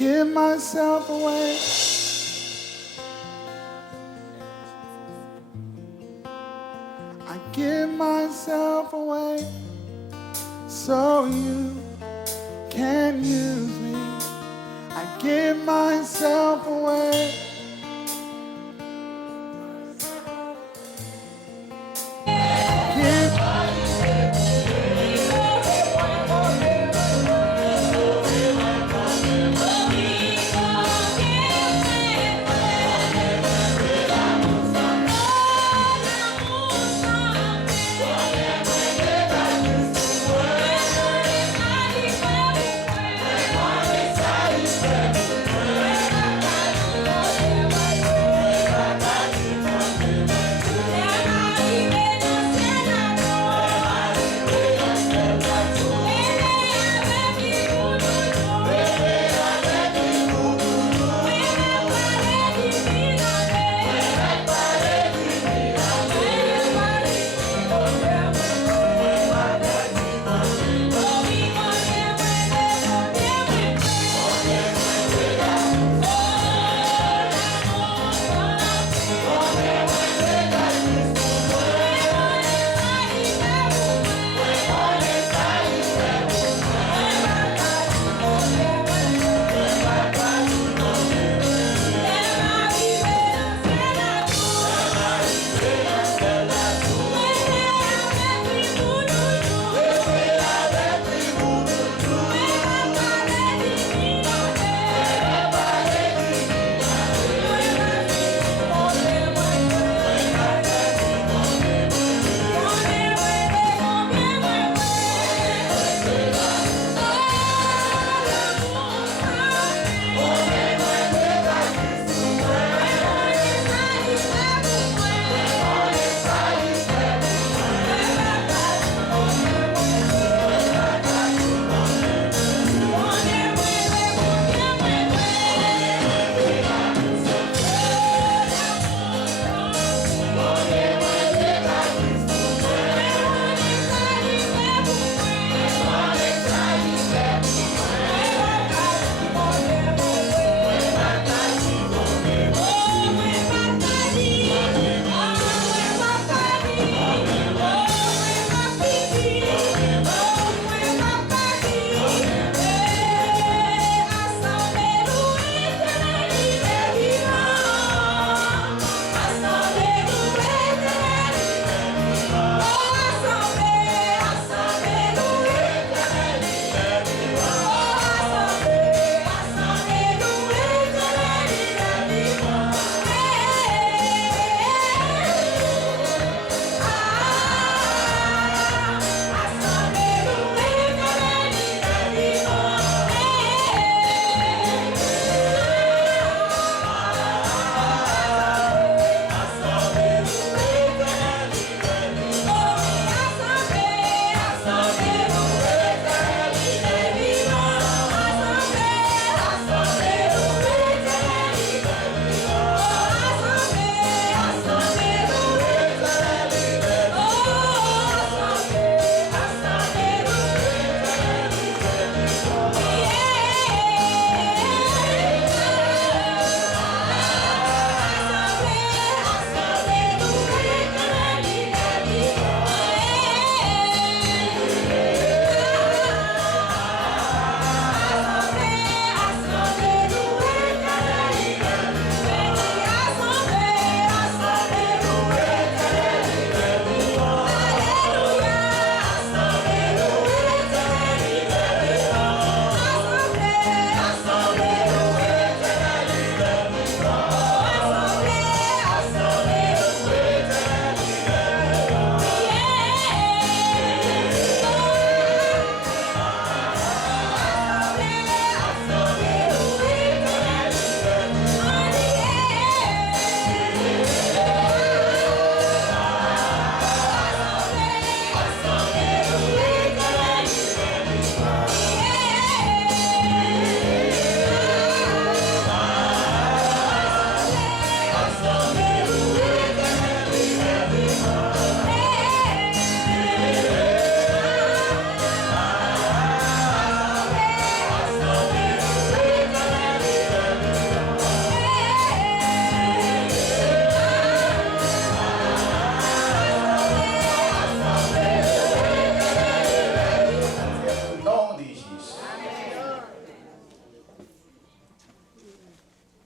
give myself away. I give myself away so you can use me. I give myself away. Give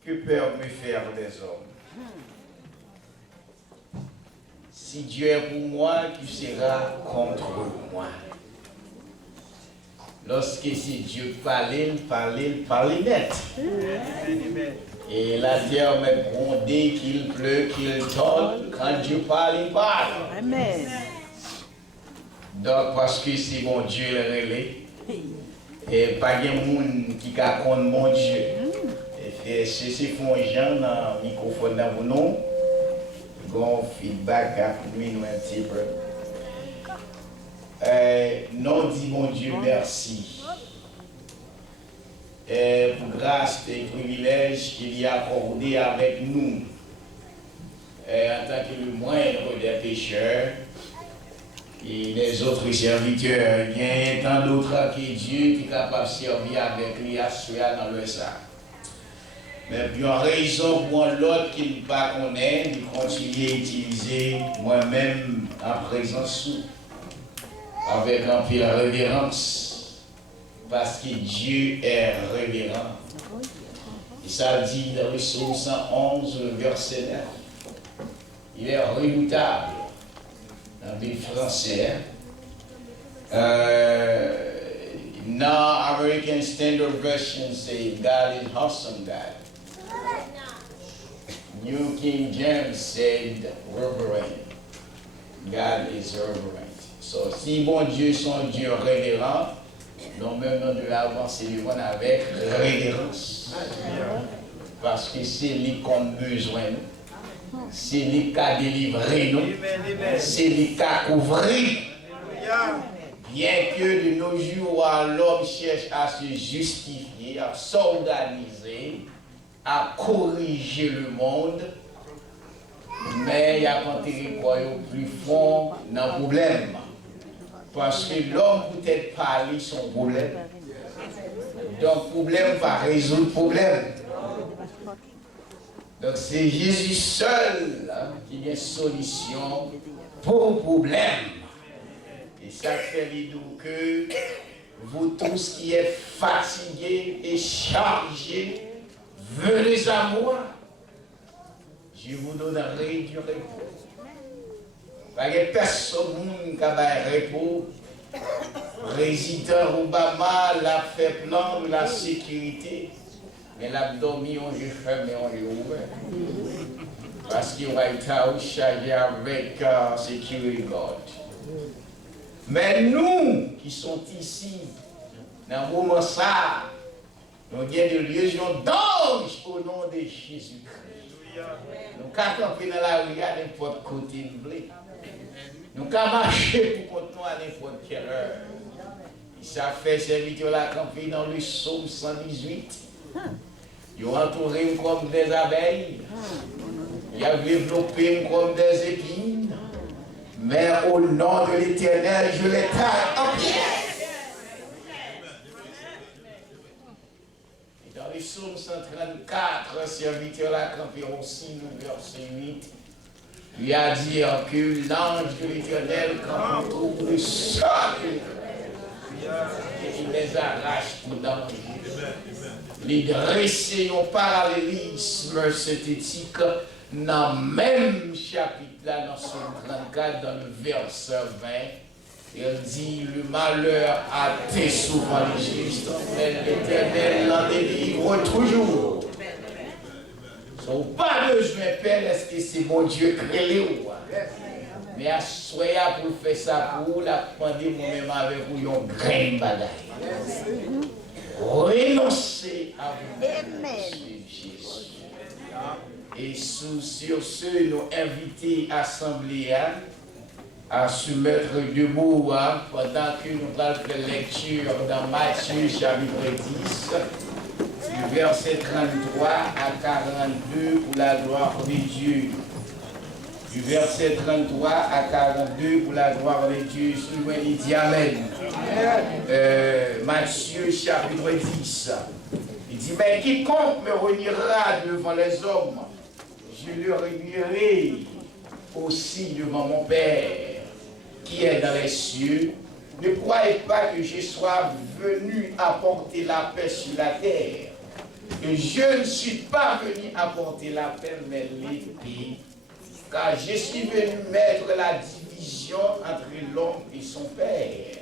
Que peuvent me faire les hommes? Si Dieu est pour moi, qui sera contre moi? Lorsque c'est Dieu parle net. Et la terre m'est grondée, qu'il pleut, qu'il tonne. Quand Dieu parle, il parle. Amen. Donc, parce que c'est mon Dieu le relais. Et pas de monde qui raconte mon Dieu. Et c'est font gens dans le microphone dans mon nom. Bon feedback à nous un petit peu. Non, dit mon Dieu, merci. Pour grâce et privilèges qu'il y a accordé avec nous. En tant que le moindre des pécheurs. Et les autres serviteurs, il y a tant d'autres que Dieu qui est capable de servir avec lui à cela dans le sang. Mais puis en raison pour l'autre qu'il ne pas connaît, il continue à utiliser moi-même en présence avec un peu de révérence. Parce que Dieu est révérend. Et ça dit dans le psaume 111, verset 9. Il est redoutable. Dans le français. Now American Standard Version say God is awesome God. New King James said reverent. God is reverent. So si mon Dieu son Dieu révérend, donc même dans de l'avancée du monde avec révérence. Parce que c'est lui qu'on a besoin. C'est lui qui a délivré nous. C'est lui qui a couvert. Bien que de nos jours, l'homme cherche à se justifier, à s'organiser, à corriger le monde, mais il y a enterré quoi au plus fond dans le problème. Parce que l'homme peut-être parler son problème. Donc, le problème va résoudre le problème. Donc c'est Jésus seul qui a une solution pour le problème. Et ça fait l'idée que vous tous qui êtes fatigués et chargés, venez à moi. Je vous donnerai du repos. Pas que personne qui a un repos. Président Obama l'a fait plan de la sécurité. Mais l'abdomen, on est fermé, on est ouvert. Parce qu'il va être chargé avec Security Guard. Mais nous qui sommes ici, dans le moment ça, nous avons des liaisons d'ange au nom de Jésus-Christ. Nous avons camper dans la rue à n'importe côté de blé. Nous avons marché pour continuer à n'importe quelle heure. Et ça fait serviteur la camper dans le psaume 118. Ils ont entouré comme des abeilles. Ils ont développé comme des épines. Mais au nom de l'Éternel, je les taille en pièces. Et dans le psaume 134, serviteur la campé aussi, verset 8, lui a dit que l'ange de l'Éternel campe autour de ça. Et il les arrache tout danger. Les dresser en parallélisme synthétique dans le même chapitre là, dans son 34, dans le verset 20, il dit le malheur atteint souvent les justes, mais l'Éternel l'en délivre toujours. Donc pas besoin de peine, est-ce que c'est mon Dieu créé ou quoi? Mais à soyez pour faire ça pour vous, la prendre moi-même avec vous, un grain de bagaille. Renoncer à vous, Jésus. Et sur ce, nous inviter l'Assemblée à se mettre debout pendant que nous allons faire lecture dans Matthieu chapitre 10, du verset 33 à 42 pour la gloire de Dieu. Du verset 33 à 42 pour la gloire de Dieu. Souvent il dit Amen. Matthieu chapitre 10. Il dit, mais quiconque me reniera devant les hommes, je le réunirai aussi devant mon Père qui est dans les cieux. Ne croyez pas que je sois venu apporter la paix sur la terre. que je ne suis pas venu apporter la paix, mais l'épée. Car je suis venu mettre la division entre l'homme et son père,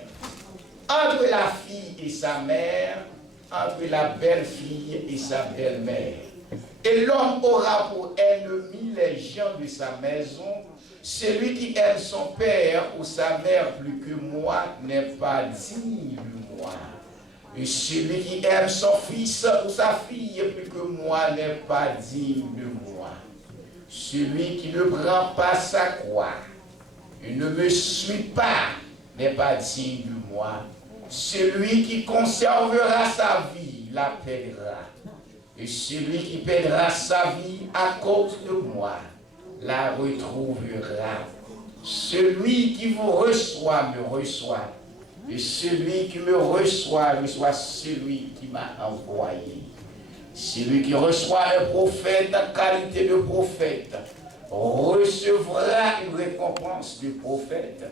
entre la fille et sa mère, entre la belle-fille et sa belle-mère. Et l'homme aura pour ennemi les gens de sa maison. Celui qui aime son père ou sa mère plus que moi n'est pas digne de moi. Et celui qui aime son fils ou sa fille plus que moi n'est pas digne de moi. Celui qui ne prend pas sa croix et ne me suit pas n'est pas digne de moi. Celui qui conservera sa vie la perdra. Et celui qui perdra sa vie à cause de moi la retrouvera. Celui qui vous reçoit me reçoit. Et celui qui me reçoit celui qui m'a envoyé. Celui qui reçoit un prophète en qualité de prophète recevra une récompense de prophète.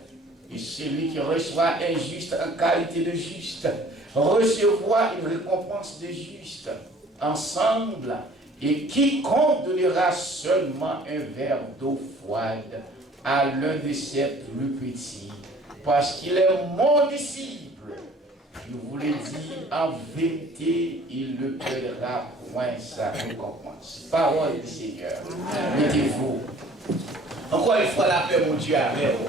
Et celui qui reçoit un juste en qualité de juste recevra une récompense de juste. Ensemble, et quiconque donnera seulement un verre d'eau froide à l'un de ses plus petits, parce qu'il est mon disciple, je vous l'ai dit, en vérité, il ne perdra point sa récompense. Parole du Seigneur. Mettez-vous. Encore une fois, la paix, mon Dieu, avec vous.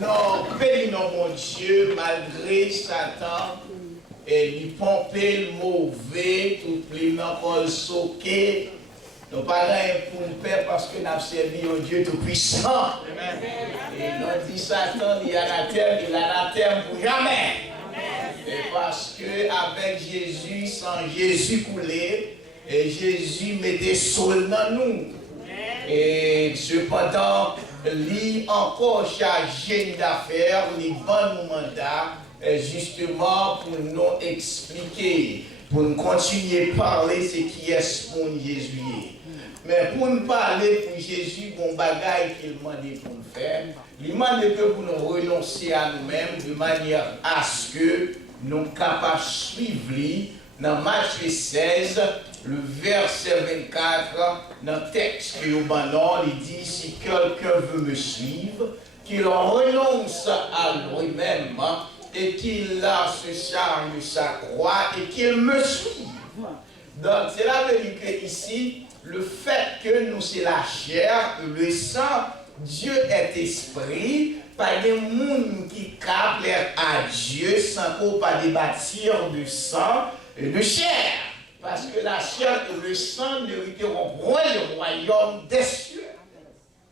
Non, paix, non, mon Dieu, malgré Satan, et lui pomper le mauvais, tout pleinement pour le soquer. Nous parlons pour nous faire parce que nous avons servi au Dieu Tout-Puissant. Et nous dit Satan, il y a la terre pour jamais. Et parce que avec Jésus, sans Jésus coulé, et Jésus mettait sol dans nous. Et cependant, lui encore chargé d'affaires, les bons mandats, justement pour nous expliquer, pour nous continuer à parler ce qui est pour Jésus. Mais pour nous parler pour Jésus, bon bagaille qu'il m'a dit pour nous faire, il m'a dit que pour nous renoncer à nous-mêmes de manière à ce que nous soyons capables de suivre lui. Dans Matthieu 16, le verset 24, dans le texte que nous avons, il dit, si quelqu'un veut me suivre, qu'il renonce à lui-même, et qu'il se charge de sa croix et qu'il me suive. Donc, cela veut dire que ici, le fait que nous, c'est la chair, le sang, Dieu est esprit, pas des gens qui capent à Dieu sans qu'on pas débâtir de sang et de chair. Parce que la chair et le sang n'hériteront point le royaume des cieux.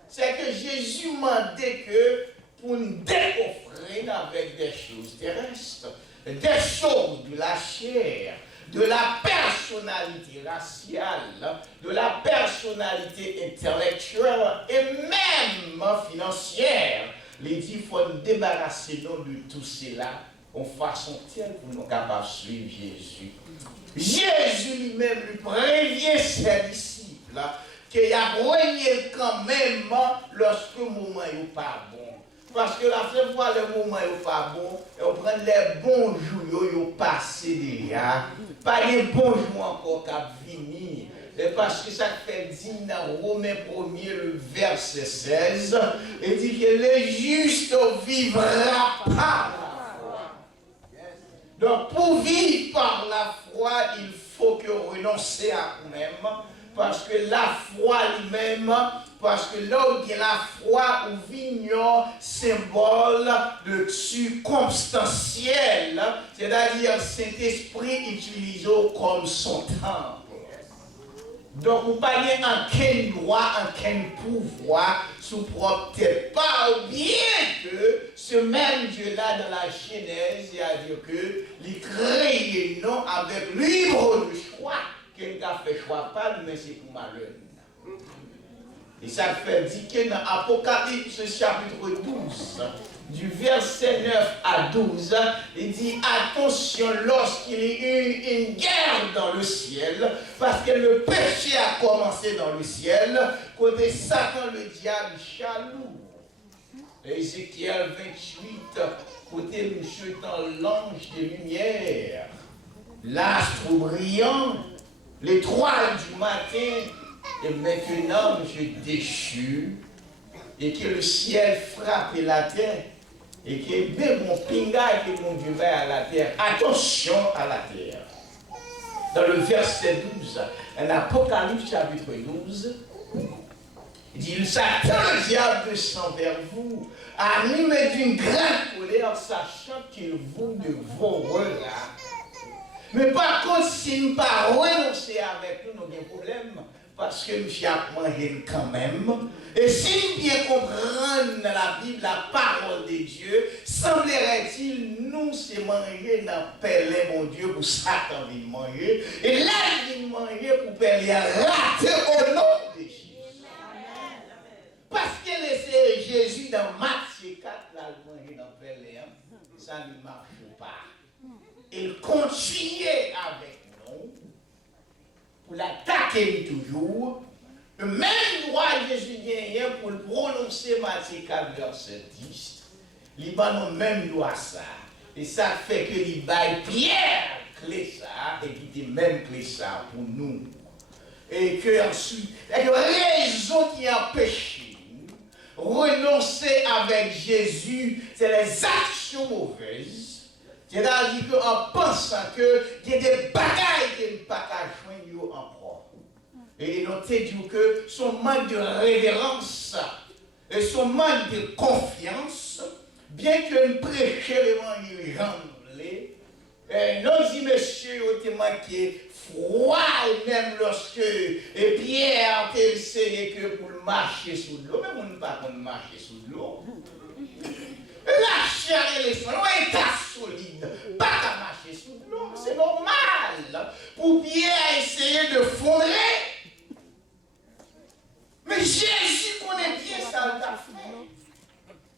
C'est que Jésus m'a dit que pour nous décoffrer avec des choses terrestres, des choses de la chair, de la personnalité raciale, de la personnalité intellectuelle et même financière. Il dit qu'il faut nous débarrasser de tout cela en façon telle pour nous capables de suivre Jésus. Jésus lui-même lui prévient ses disciples qu'il a régné quand même lorsque le moment n'est pas bon. Parce que la seule fois le moment n'est pas bon, on prend les bons jours, ils passé déjà. Pas les bons jours encore qu'à venir. Et parce que ça fait dire dans Romains 1er, le verset 16, il dit que le juste vivra par la foi. Donc pour vivre par la foi, il faut que renoncer à nous-mêmes. Parce que la foi lui-même, parce que là où il y a la foi, où vignon, symbole de circonstanciel, c'est-à-dire Saint-Esprit utilisé comme son temple. Donc, vous ne parlez en quel droit, en quel pouvoir, sous propre tête. Pas bien que ce même Dieu-là, dans la Genèse, c'est-à-dire que il crée non avec libre de choix. Quelqu'un fait choix pas, mais c'est pour malheur. Et ça fait dire que dans Apocalypse chapitre 12, du verset 9 à 12, il dit attention lorsqu'il y a eu une guerre dans le ciel, parce que le péché a commencé dans le ciel, côté Satan le diable jaloux. Ézéchiel 28, côté monsieur dans l'ange de lumière, l'astre brillant, les 3 du matin, et maintenant je déchus, et que le ciel frappe la terre, et que même mon pinga et que mon Dieu va à la terre. Attention à la terre. Dans le verset 12, en Apocalypse chapitre 12, il dit, Satan, le diable, descend vers vous, animé d'une grande colère, sachant qu'il vous dévorera. Mais par contre, si nous ne pas renoncer avec nous, nous avons un problème, parce que nous avons mangé quand même. Et si nous bien comprendre la Bible, la parole de Dieu, semblerait-il, nous, c'est manger dans Pélé, mon Dieu, pour Satan de manger. Et là, il manger pour Pélé, rater au nom de Jésus. Parce que laisser Jésus dans Matthieu 4, là, il manger dans Pélé, ça ne marche pas. Il continuait avec nous pour l'attaquer toujours. Le même droit Jésus gagnait pour le prononcer Matthieu 4, verset 10. Il a le même droit ça. Et ça fait que il baille Pierre clé ça et qu'il dit même clé ça pour nous. Et que ensuite, il y a une raison qui empêche nous renoncer avec Jésus, c'est les actions mauvaises. C'est-à-dire qu'en pensant qu'il y a des bagailles qui ne sont pas joindre en propre. Et il a dit que son manque de révérence et son manque de confiance, bien que nous prêchions l'évangile janvelé, nous dit monsieur, il a manqué froid, même lorsque Pierre a essayé que pour marcher sous l'eau, mais on ne peut pas marcher sous l'eau. La chair et les soins, un état solide, pas qu'à marcher sous l'eau, c'est normal. Pour Pierre essayer de fondrer. Mais Jésus connaît bien ça, t'a fait.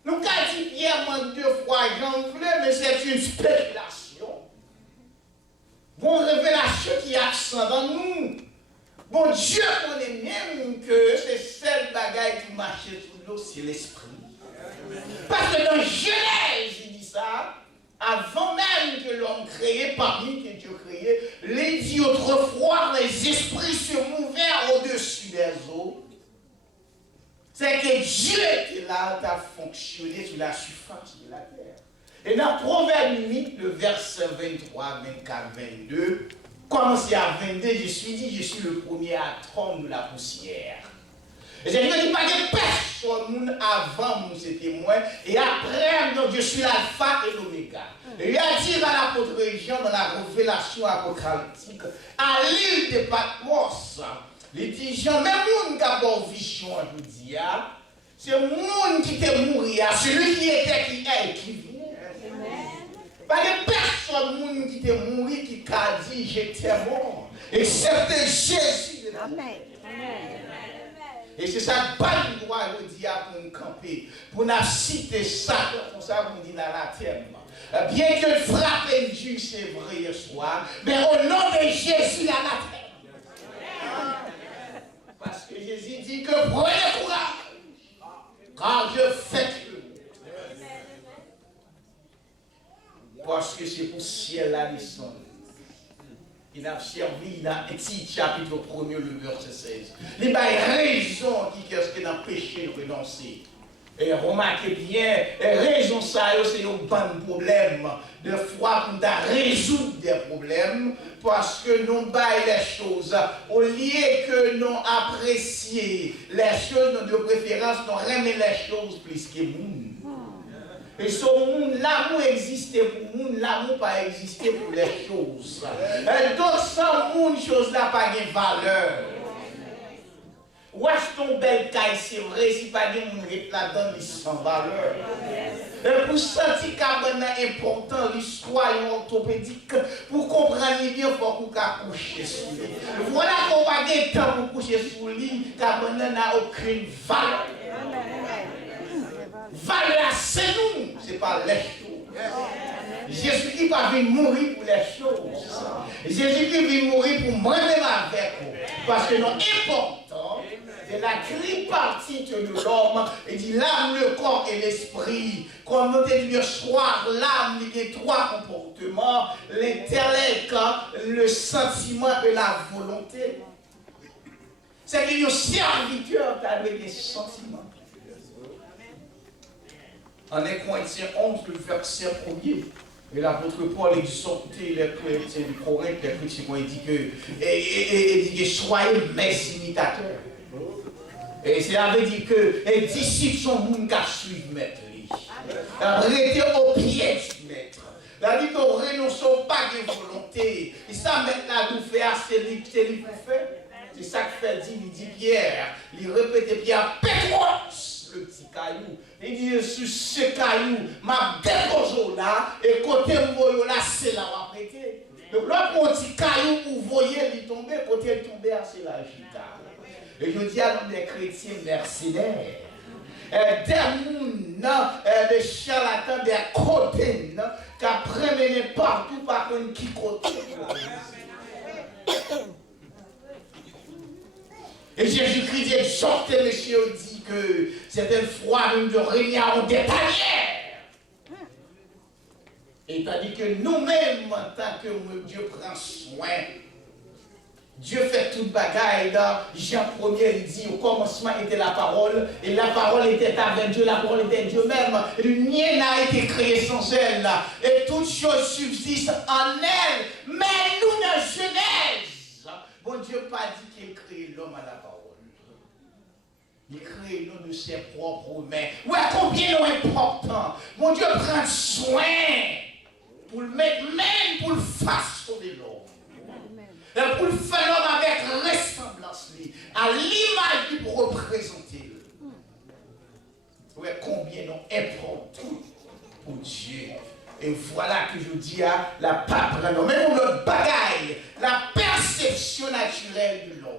Nous, quand dit Pierre manque 2 fois j'en pleure, mais c'est une spéculation. Bon, révélation qui est absent dans nous. Bon, Dieu connaît même que c'est celle bagaille qui marchait sous l'eau, c'est l'esprit. Parce que dans Genèse, il dit ça, avant même que l'homme créé, parmi que Dieu créé, il dit autrefois, les esprits se mouvaient au-dessus des eaux. C'est que Dieu était là, a fonctionné sur la surface de la terre. Et dans Proverbe 8, le verset 23, 24, 22, commencé à 22, je suis le premier atome de la poussière. Et je ne dis pas que personne avant moi c'était moi, et après, donc je suis l'alpha et l'oméga. Et il a dit à l'apôtre Jean dans la révélation apocalyptique, à l'île de Patmos, il dit Jean, même monde qui a une vision, je vous dis, c'est le monde qui était mort, celui qui était, qui est et qui vient. Pas de personne qui était mort qui a dit j'étais mort, excepté Jésus de la terre. Et c'est ça, pas le droit de dire pour nous camper, pour nous citer ça, comme ça, vous dit dans la terre. Bien que le frappe Dieu, c'est vrai hier soir, mais au nom de Jésus, à la terre. Parce que Jésus dit que prenez courage, car je fais que. Parce que c'est pour ciel la leçon. Il a servi dans Éthique, chapitre 1er, le verset 16. Il y a raison qui est-ce qu'il a péché de renoncer. Et remarquez bien, raison ça, c'est un bon problème. De fois, nous avons résoudre des problèmes parce que nous baillons les choses. Au lieu que nous apprécions les choses, de préférence, nous aimons les choses plus que nous. Et ce monde, l'amour existait pour le monde, l'amour pas existé pour les choses. Donc sans monde, chose là pas de valeur. Ou est-ce ton bel caille, c'est vrai, si pas de monde là-dedans, il sans valeur. Et pour sentir qu'il est important, l'histoire orthopédique, pour comprendre bien, il faut qu'on coucher sous lui. Voilà qu'on va pas de temps pour coucher sous lui, car n'a aucune valeur. Valeur, c'est nous, ce n'est pas les choses. Jésus-Christ va venir mourir pour les choses. Jésus-Christ va mourir pour moi-même avec vous. Parce que non important, C'est la tripartite de l'homme. Il dit l'âme, le corps et l'esprit. Comme nous dit le soir, l'âme, il y a trois comportements. L'intellect, le sentiment et la volonté. C'est que le serviteur a des sentiments. En Corinthiens 11, le verset 1er. Et l'apôtre Paul exhortait les chrétiens du Corinth, les chrétiens, il dit que soyez mes imitateurs. Et cela veut dire que les disciples sont les gens qui suivent maître. Restez au pied du maître. La dit qu'on ne renonce pas de volonté. Et ça maintenant nous fait assez lui pour faire. C'est ça que fait il dit Pierre. Il répète Pierre, Pétros, le petit caillou. Il dit sur ce caillou, ma déposé là, et côté où là, c'est là où on prêter. Donc là, mon petit caillou, vous voyez, il tombe, côté il tombe, c'est la gita. Et je dis à des chrétiens mercenaires, des gens, des charlatans, des côtés, qui apprennent partout par contre qui côté. Et Jésus-Christ exhorte monsieur, dit que c'était une foi de régner en détaillère. Et tandis que nous-mêmes, en tant que Dieu prend soin, Dieu fait toute bagaille. Dans Jean 1er, il dit au commencement était la parole, et la parole était avec Dieu, la parole était Dieu même. Rien n'a été créé sans elle, et toutes choses subsistent en elle. Mais nous, dans Genèse, bon Dieu pas dit qu'il crée l'homme à la parole. Il crée l'homme de ses propres mains. Ouais, combien c'est important. Mon Dieu prend soin pour le mettre même pour le façonner l'homme. Pour le faire l'homme avec ressemblance, à l'image du pour représenter. Ouais, combien c'est important pour Dieu. Et voilà que je dis à la pape, même notre bagaille, la perception naturelle de l'homme.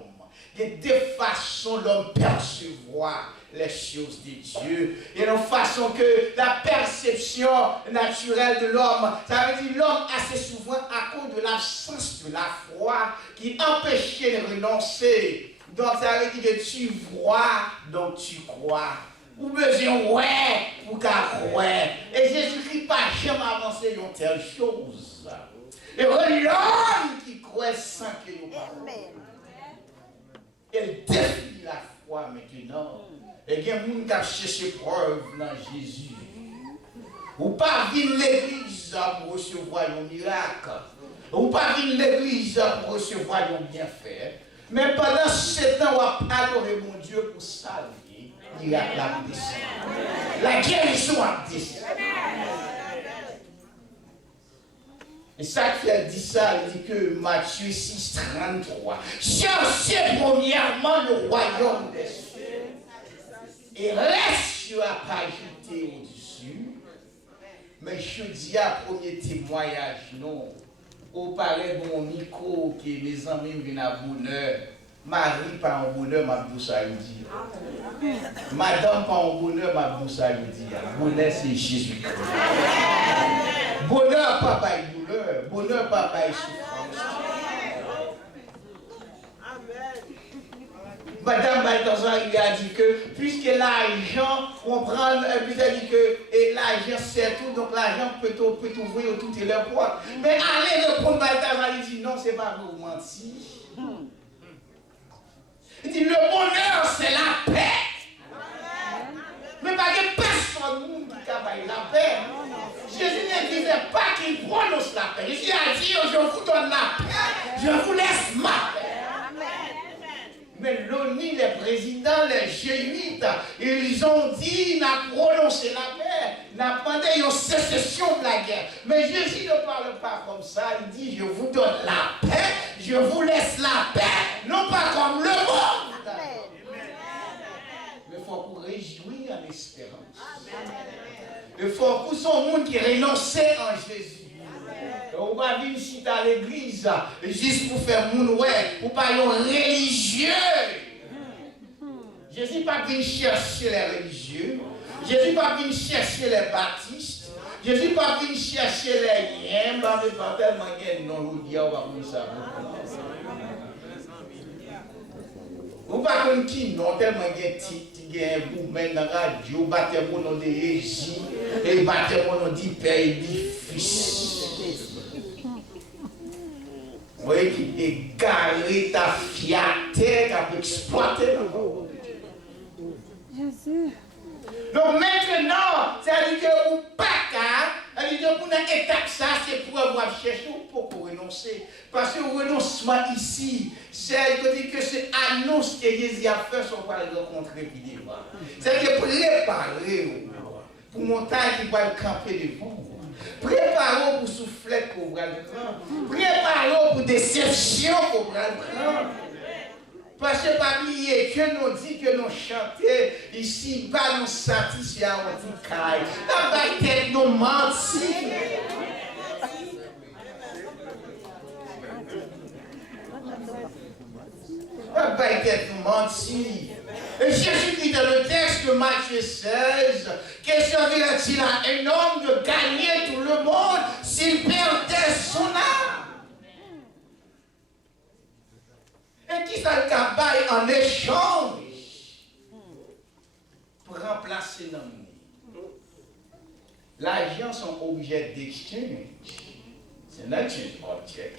Il y a deux façons l'homme percevoir les choses de Dieu. Il y a une façon que la perception naturelle de l'homme, ça veut dire l'homme assez souvent à cause de l'absence de la foi qui empêchait de renoncer. Donc ça veut dire que tu vois, donc tu crois. Ou besoin ouais pour qu'à croire. Et Jésus-Christ pas jamais avancé dans telle chose. Et l'homme qui croit sans qu'il n'y ait pas. Elle définit la foi maintenant. Et il y a des gens qui ont cherché preuve dans Jésus. Ou pas venir l'église pour recevoir un miracle. Ou pas venir l'église pour recevoir un bienfait. Mais pendant 7 ans, on a adoré mon Dieu pour saluer. Miracle a descendu. La guérison a descendu. Et ça qui a dit ça, il dit que Matthieu 6, 33. Cherchez premièrement le royaume des cieux. Et reste à pas ajouter au-dessus. Mais je dis à premier témoignage, non. Au palais de mon micro, que mes amis viennent à bonheur. Marie pas en bonheur, ma douce à dit. Madame pas en bonheur, ma douce à dit. Bonheur, c'est Jésus-Christ. Bonheur, papa et douleur. Bonheur, papa et souffrance. Madame Balthazar, il a dit que, puisque l'argent, on prend, puis a dit que l'argent c'est tout, donc l'argent peut ouvrir toutes les portes. Mais allez répondre Balthazar, il dit non, c'est pas vous mentir. Il dit le bonheur c'est la paix. Mais pas que personne qui travaille la paix. Jésus ne disait pas qu'il prononce la paix. Jésus a dit je vous donne la paix, je vous laisse ma paix. Mais l'ONU, les présidents, les G8, ils ont dit, n'a prononcé la paix, n'a demandé une sécession de la guerre. Mais Jésus ne parle pas comme ça, il dit, je vous donne la paix, je vous laisse la paix, non pas comme le monde. Mais il faut qu'on réjouisse en espérance. Il faut qu'on soit un monde qui renonçait en Jésus. On va venir ici à l'église juste pour faire mon ouais, pour parler religieux. Jésus pas venu chercher les religieux. Jésus pas venu chercher les baptistes. Jésus pas venu chercher les yens. Pas tellement de non, on va comme ça. Ou pas pas qui non, tellement il y a un bourmen dans la radio, battre mon nom de Régie, et battre mon nom d'hyper et fils. Vous voyez qu'il est garé ta fierté, qui a exploité la parole de Dieu. Donc maintenant, c'est-à-dire que vous pas qu'à, c'est-à-dire que pour une étape ça, c'est pour avoir cherché ou pour renoncer. Parce que le renoncement ici, c'est-à-dire que c'est annonce que Jésus a fait sur quoi le rencontrer puis devant. C'est-à-dire préparer pour montagne qui va camper devant. Préparez pour souffler pour le grand. Préparez pour déception pour le grand. Parce que parmi que nous dit que nous chantons ici, pas nous satisfaire à notre caille. La bataille nous mentit. La bataille nous mentit. Et Jésus dit dans le texte de Matthieu 16, que servirait-il à un homme de gagner tout le monde s'il perdait son âme? Et qui ça le cabaye en échange pour remplacer l'homme? L'argent sont objets d'exchange. C'est notre objet.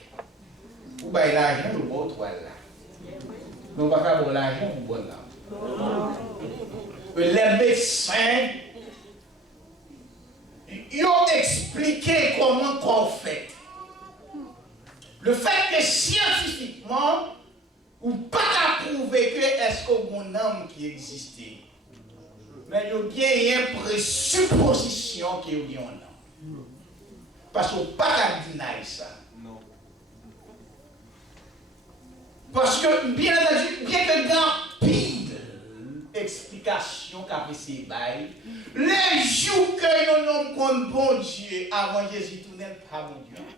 Vous avez l'argent, nous avons là. Nous ne pouvons pas avoir l'argent pour bon âme. Les médecins, ils ont expliqué comment qu'on fait. Le fait que scientifiquement, ou pas à prouver que est-ce qu'au bon homme qui existait. Mais il y a une présupposition qu'il y a un homme. Parce qu'on ne peut pas denier ça. Non. Parce que, bien entendu, bien que dans pile explication qu'a fait ces bails, les jours que nous nommons comme bon Dieu avant Jésus tournait pas bon Dieu encore.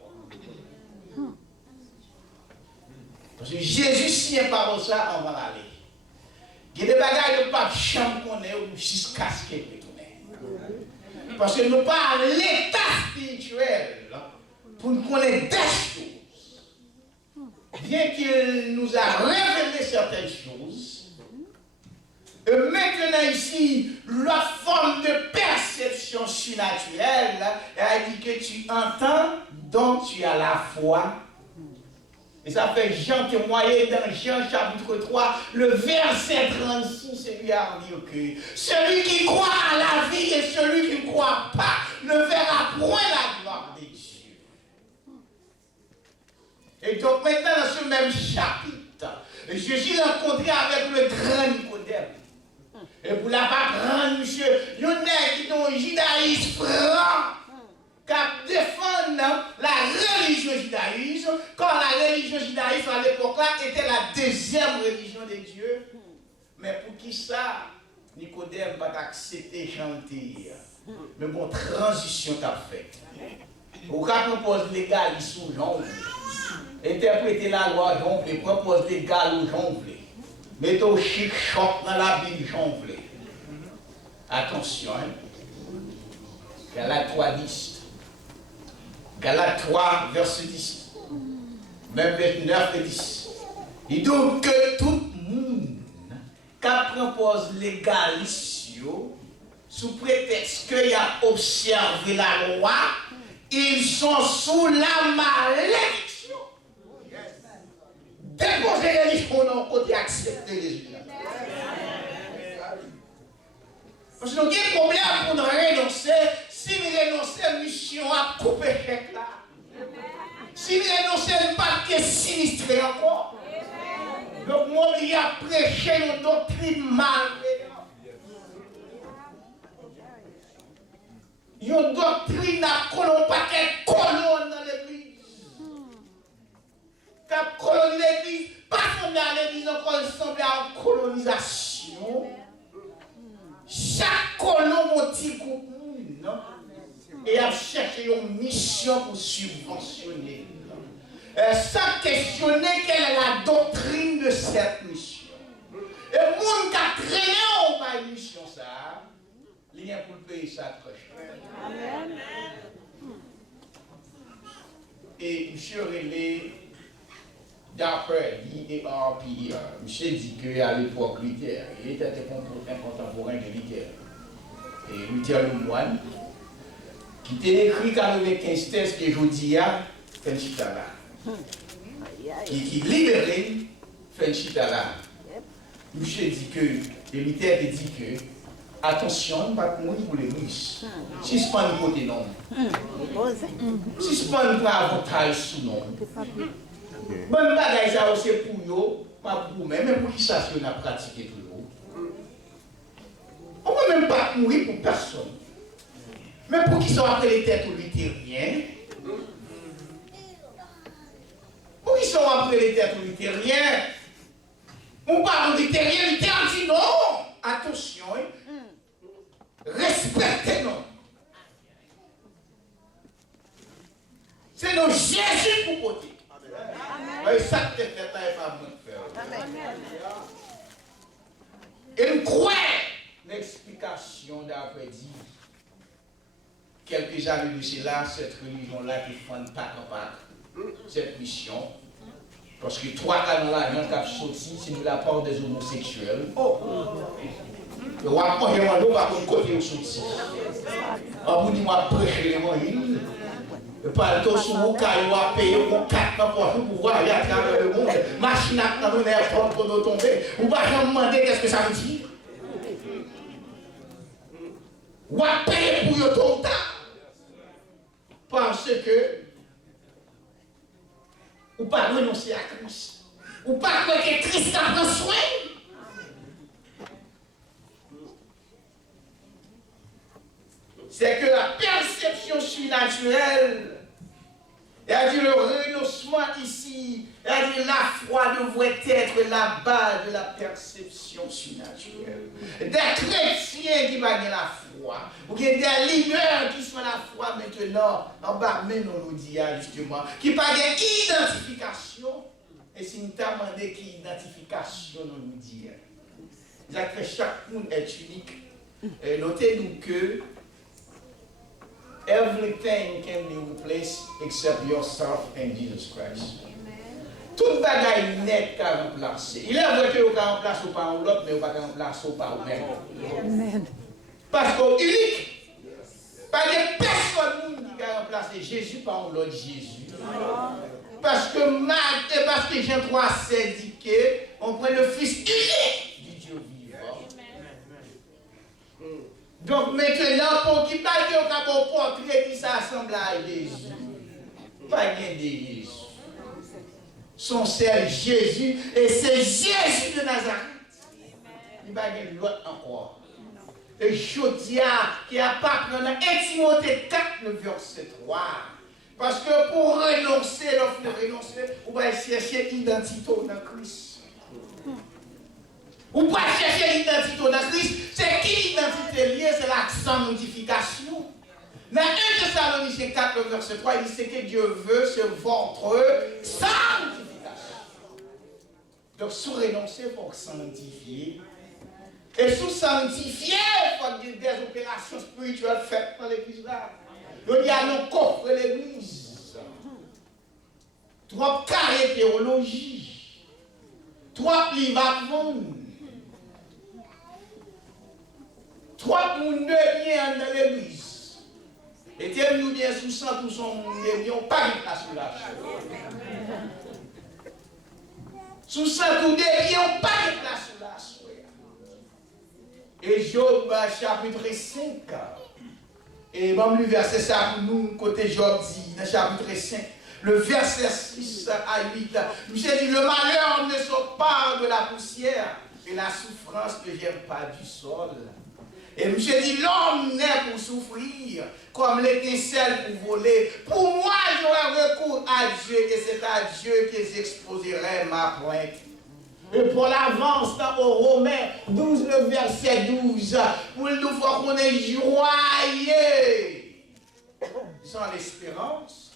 Parce que Jésus, si il n'y a pas ça, on va aller. Il y a des bagages de pape chambre qu'on est ou jusqu'à ce qu'il est. Parce que nous parlons de l'état spirituel pour nous connaître des choses. Bien qu'il nous a révélé certaines choses, et maintenant ici, la forme de perception surnaturelle, elle a dit que tu entends, donc tu as la foi. Et ça fait Jean témoigner dans Jean chapitre 3, le verset 36, celui a dit que celui qui croit à la vie et celui qui ne croit pas ne verra point la gloire de Dieu. Et donc maintenant dans ce même chapitre, Jésus l'a rencontré avec le grand Nicodème. Et pour la pas grand monsieur, il y en a qui ont un judaïsme franc. Qui défendent la religion judaïsme, quand la religion judaïsme à l'époque-là était la deuxième religion de Dieu. Mais pour qui ça, Nicodème va accepter chanter. Mais bon, transition qu'a fait. Au cas propose légal, ils sont jonglés. Interpréter la loi jonglée, propose légal ou jonglé. Mettez au chic choc dans la Bible jonglée. Attention, Galates 3:10. Galates 3, verset 10. Même 9 et 10. Il dit que tout le monde qui propose légaliste, sous prétexte qu'il a observé la loi, ils sont sous la malédiction. Déposer les religions non côté accepter les humains. Parce que nous avons un problème pour nous renoncer. Si nous renonçons, mission à couper chèque là. Si nous renonçons, pas que sinistré encore. Donc, moi, il a prêché une doctrine malveillante. Une doctrine à colon, pas qu'elle colonne dans l'église. Qu'elle colonne l'église, pas sembler à l'église, encore sembler à une colonisation. Chaque colon, mon petit groupe, non? Et a cherché une mission pour subventionner. Sans questionner quelle est la doctrine de cette mission. Et le monde qui a créé une mission, ça, il y a pour payer ça très cher. Amen. Et M. Relé, d'après l'IERPIR, monsieur dit qu'à l'époque, Luther, il était un contemporain de Luther. Et Luther le moine, qui t'a écrit 95 textes que je dis à Fenchitala, qui libérait Fenchitala. Monsieur dit que, le Luther dit que, attention, on va mourir pour l'église. Si ce n'est pas un côté non. Si ce n'est pas un avantage sous non. Bon bagage ça c'est pour vous, pas pour vous-même, mais pour qui ça si on a pratiqué pour vous. On ne peut même pas mourir pour personne. Mais pour qui sont après les têtes ou luthériens. Pour qui sont après les têtes ou luthériens. On parle de luthériens, luthériens dit non. Attention, respectez-nous. C'est nos Jésus pour côté. Et ça que tu fais, pas bon faire. Et nous croyons l'explication d'après dit quelques années de cela, cette religion-là qui fonde pas en Pâques, cette mission. Parce que 3 canons-là, il y a un cap sorti, c'est de la part des homosexuels. Oh! Le roi pas de va comme côté au sorti. On vous dit, moi, prêcher l'évangile. Le paletot sur mon caillou a payé pour 4 ans pour pouvoir aller à travers le monde. Machine à dans l'air pour nous tomber. Vous ne pouvez pas demander qu'est-ce que ça veut dire. Ou à payer pour le tomber. Parce que ou pas renoncer à Christ. Ou pas croire que Christ a pris soin. C'est que la perception surnaturelle, c'est-à-dire le renoncement ici, c'est-à-dire la foi devrait être la base de la perception surnaturelle. Des chrétiens qui vont la foi, ou des leaders qui sont la foi maintenant, en bas, mais on nous dit justement, qui pas d'identification, et si nous avons demandé qui identification, on nous dit. C'est-à-dire que chaque monde est unique. Et notez-nous que everything can be replaced except yourself and Jesus Christ. Tout bagaille net qu'à remplacer. Il est vrai que vous pouvez remplacer par l'autre, mais vous ne pouvez pas remplacer par vous-même. Parce que unique, pas de personne qui peut remplacer Jésus par l'autre Jésus. Parce que Jean 3 s'est dit qu'on prend le Fils unique du Dieu vivant. Donc maintenant, pour qui pas qu'il y a un portrait qui s'assemble à Jésus, pas de Jésus. Son seul Jésus, et c'est Jésus de Nazareth. Il va y avoir l'autre encore. Et Jodia, qui a pas pris dans Timothée 4, le verset 3. Parce que pour renoncer, on va chercher l'identité dans Christ. Ou pas chercher l'identité dans Christ, c'est qui l'identité liée, c'est la sanctification. Dans 1 Thessaloniciens 4, verset 3, il dit c'est que Dieu veut, c'est votre sanctification. Donc, sous renoncer, il faut sanctifier. Et sous sanctifier, il faut qu'il y ait des opérations spirituelles faites dans l'église là. Donc, il y a nos coffres de l'église. Trop carré théologie. Trop livres à vendre. Trois monde de bien dans l'église. Et nous bien sous ça, tous sont millions, pas de place sur la sous ça, tout de bien, pas de place sur la et Job, chapitre 5. Et bon, le verset ça pour nous, côté Job dit, dans chapitre 5, le verset 6 à 8. Monsieur dit, le malheur ne sort pas de la poussière, et la souffrance ne vient pas du sol. Et monsieur dit, l'homme naît pour souffrir, comme l'étincelle pour voler. Pour moi, j'aurai recours à Dieu, et c'est à Dieu que j'exposerai ma pointe. Et pour l'avance au Romains 12, le verset 12, pour nous voir qu'on est joyeux sans l'espérance.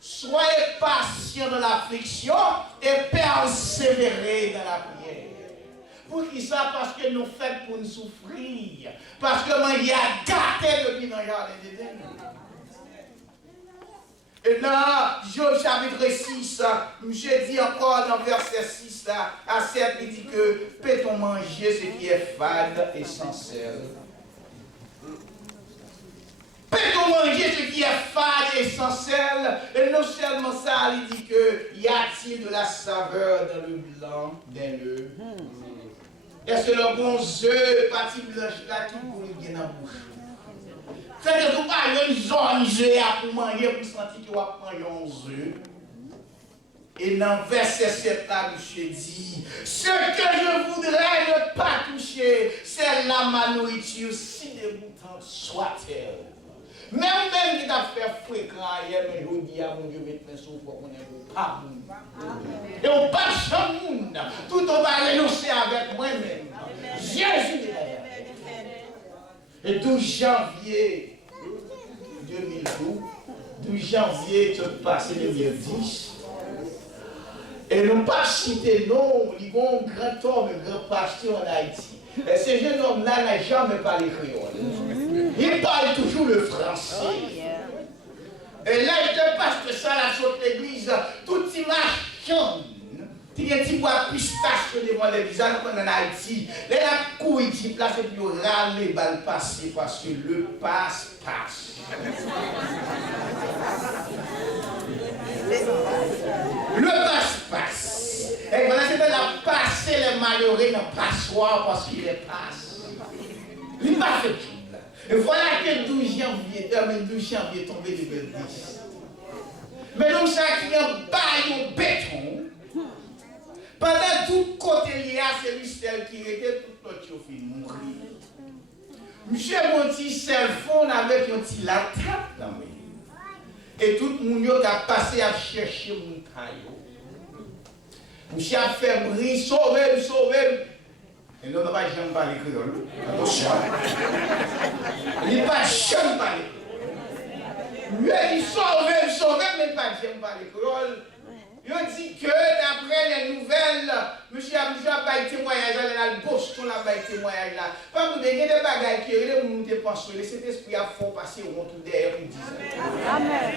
Soyez patients dans l'affliction et persévérez dans la prière. Pour qui ça? Parce que nous faisons pour nous souffrir. Parce que moi, il y a gâté depuis dans le jardin d'Éden. Et là, Job chapitre 6, je dis encore dans verset 6, là, à 7, il dit que peut-on manger ce qui est fade et sans sel? Peut-on manger ce qui est fade et sans sel? Et non seulement ça, il dit que y a-t-il de la saveur dans le blanc d'un œuf? Est-ce que le bon œuf, partie blanche là, qui pourrait bien dans la bouche? C'est-à-dire que vous avez une zone œuf pour manger, pour sentir que vous avez un œuf. Et dans verset 7 là, monsieur dit, ce que je voudrais ne pas toucher, c'est là ma nourriture, si dégoûtante soit-elle. Même qui t'a fait fréquent hier, mais je dis à mon Dieu, mettez sur pour qu'on ait pas moun. Et on pas de tout on va renoncer avec moi-même. Jésus est là. Et 12 janvier 2012, 12 janvier, tu as passé 2010. Et nous pas cité non, il y a un grand homme, un grand pasteur en Haïti. Et ce jeune homme-là n'a jamais parlé créole. Il parle toujours le français. Et là, il te passe de ça là sur l'église, tout il marche. Il y a un petit bois pistache devant l'église, en Haïti. Là, la couille dit place et puis on râle les balles passées parce que le passe. Le passe. Et voilà, c'est de la passer les malheureux dans le passoire parce qu'il les passe. Il n'est pas fait tout. Et voilà que 12 janvier tombé de 2010. Mais donc ça qui est en béton, pendant tout côté il y a celui qui était tout l'autre qui mourir. Monsieur mon petit cell phone avec un petit laptop dans moi. Et tout le monde a passé à chercher mon caillou. Monsieur a fait bruit, sauver. Et nous n'avons pas jamais parlé créole. Attention. Il n'est pas jamais parlé. Mais il sauve, mais pas jamais parlé créole. Il dit que d'après les nouvelles, monsieur a pas témoignage, il a le Boston là, témoignage là. Pas vous donner des bagages qui est monté penser, cet esprit a fort passer au retour derrière pour 10 ans. Amen.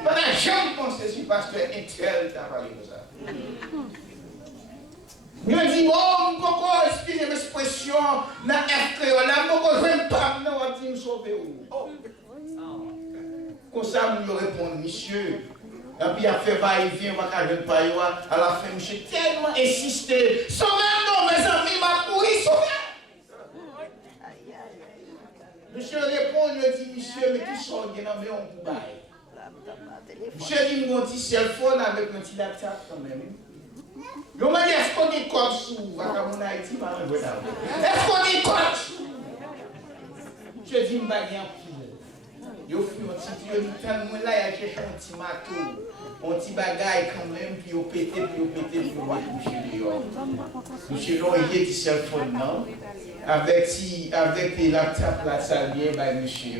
On n'a jamais pensé si pasteur Intel t'a parlé de ça. Il a dit, bon, pourquoi expliquer l'expression dans FKO là, pourquoi je ne pas, non, on dit me sauver où? Comme ça, vous répondez, monsieur. Et puis, il a fait va-et-vient, on va cacher le paillot. À la fin, monsieur tellement insisté. Sauvez non, mes amis, m'a pourri, sauvez. Monsieur répond, il dit, monsieur, mais qui sort bien dans mon poubaille? Monsieur dit, mon petit cell phone avec un petit laptop quand même. Je m'a dit, est-ce qu'on est code sous Vacamon Haïti? Est-ce qu'on est code sous? Je dis, je vais en pile. Je fais un petit peu de temps, là, il cherche un petit matou, un petit bagaille quand même, puis il pété, puis on va coucher dehors. Monsieur Long, il est sur le phone, non? Avec les laptops, là, ça vient, monsieur,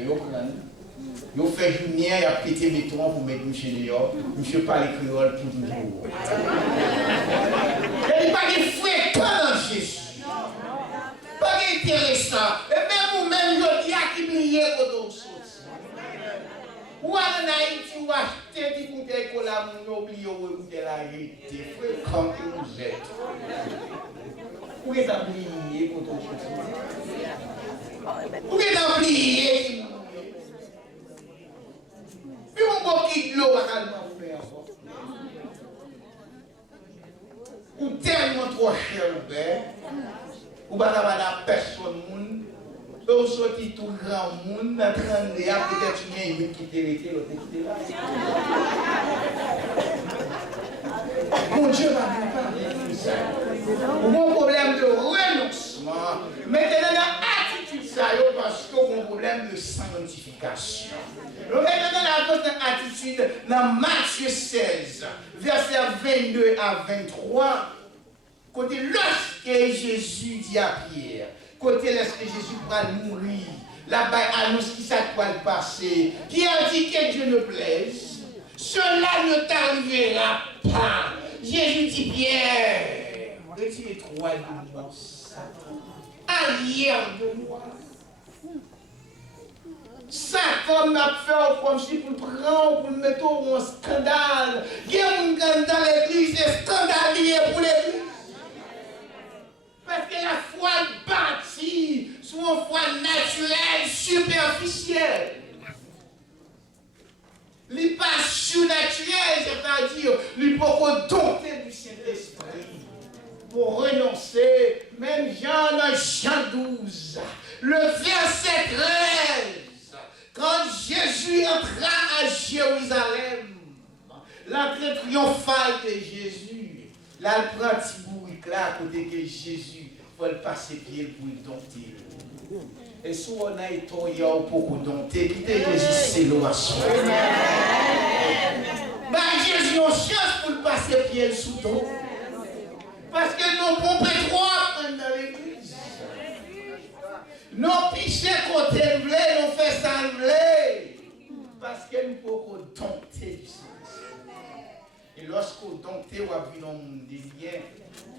il fait lumière, il a pété mes troncs pour mettre monsieur dehors. Monsieur parle créole tout le jour. Il n'y a pas de fréquent dans Jésus. Pas d'intéressant. Et même vous-même, je dis à qui briller quand on saute. Ou en Haïti, ou acheter des bouteilles pour la moune, oublier où vous êtes la réalité. Fréquent que vous êtes. Où est-ce que vous brillez quand on saute? Où est-ce que vous brillez? Puis on va quitter l'eau à calmement faire encore. Ou tellement trop cher ou bien, ou pas d'avoir personne moun, ou sorti tout grand moun, dans 30 ans, peut-être qu'il y a une qui t'est l'autre qui t'est là. Mon Dieu va bien parler de ça. Mon problème de renoncement, maintenant l'attitude ça parce qu'on a un problème de sanctification. Nous maintenant la votre attitude dans Matthieu 16, versets 22 à 23, côté lorsque Jésus dit à Pierre, côté lorsque Jésus va mourir, là-bas annonce qui ça va passer, Pierre dit que Dieu ne plaise, cela ne t'arrivera pas. Jésus dit Pierre, retirez-toi de moi, Satan, arrière de moi. Satan m'a fait comme si pour le prendre, pour le mettre en scandale. Il y a un scandale dans l'église, c'est scandalier pour l'église. Parce que la foi bâtie sur une foi naturelle, superficielle. Il n'est pas surnaturel, c'est-à-dire, il ne peut pas dompter du Saint-Esprit. Pour renoncer, même Jean dans Jean 12, le verset 13, quand Jésus entra à Jérusalem, l'entrée triomphale de Jésus, là, il prend un petit bout, là, à côté de Jésus, il faut le passer pied pour le dompter. Et si on a été pour le dompter, quittez Jésus, c'est l'oration. Ben, Jésus a une chance pour le passer pied sous dos. Parce que nous pompons droit dans l'église. Nous pichons côté blé, nous faisons ça blé. Parce que nous pouvons dompter du Saint-Esprit. Et lorsqu'on dompte, on va vivre dans le monde des biens.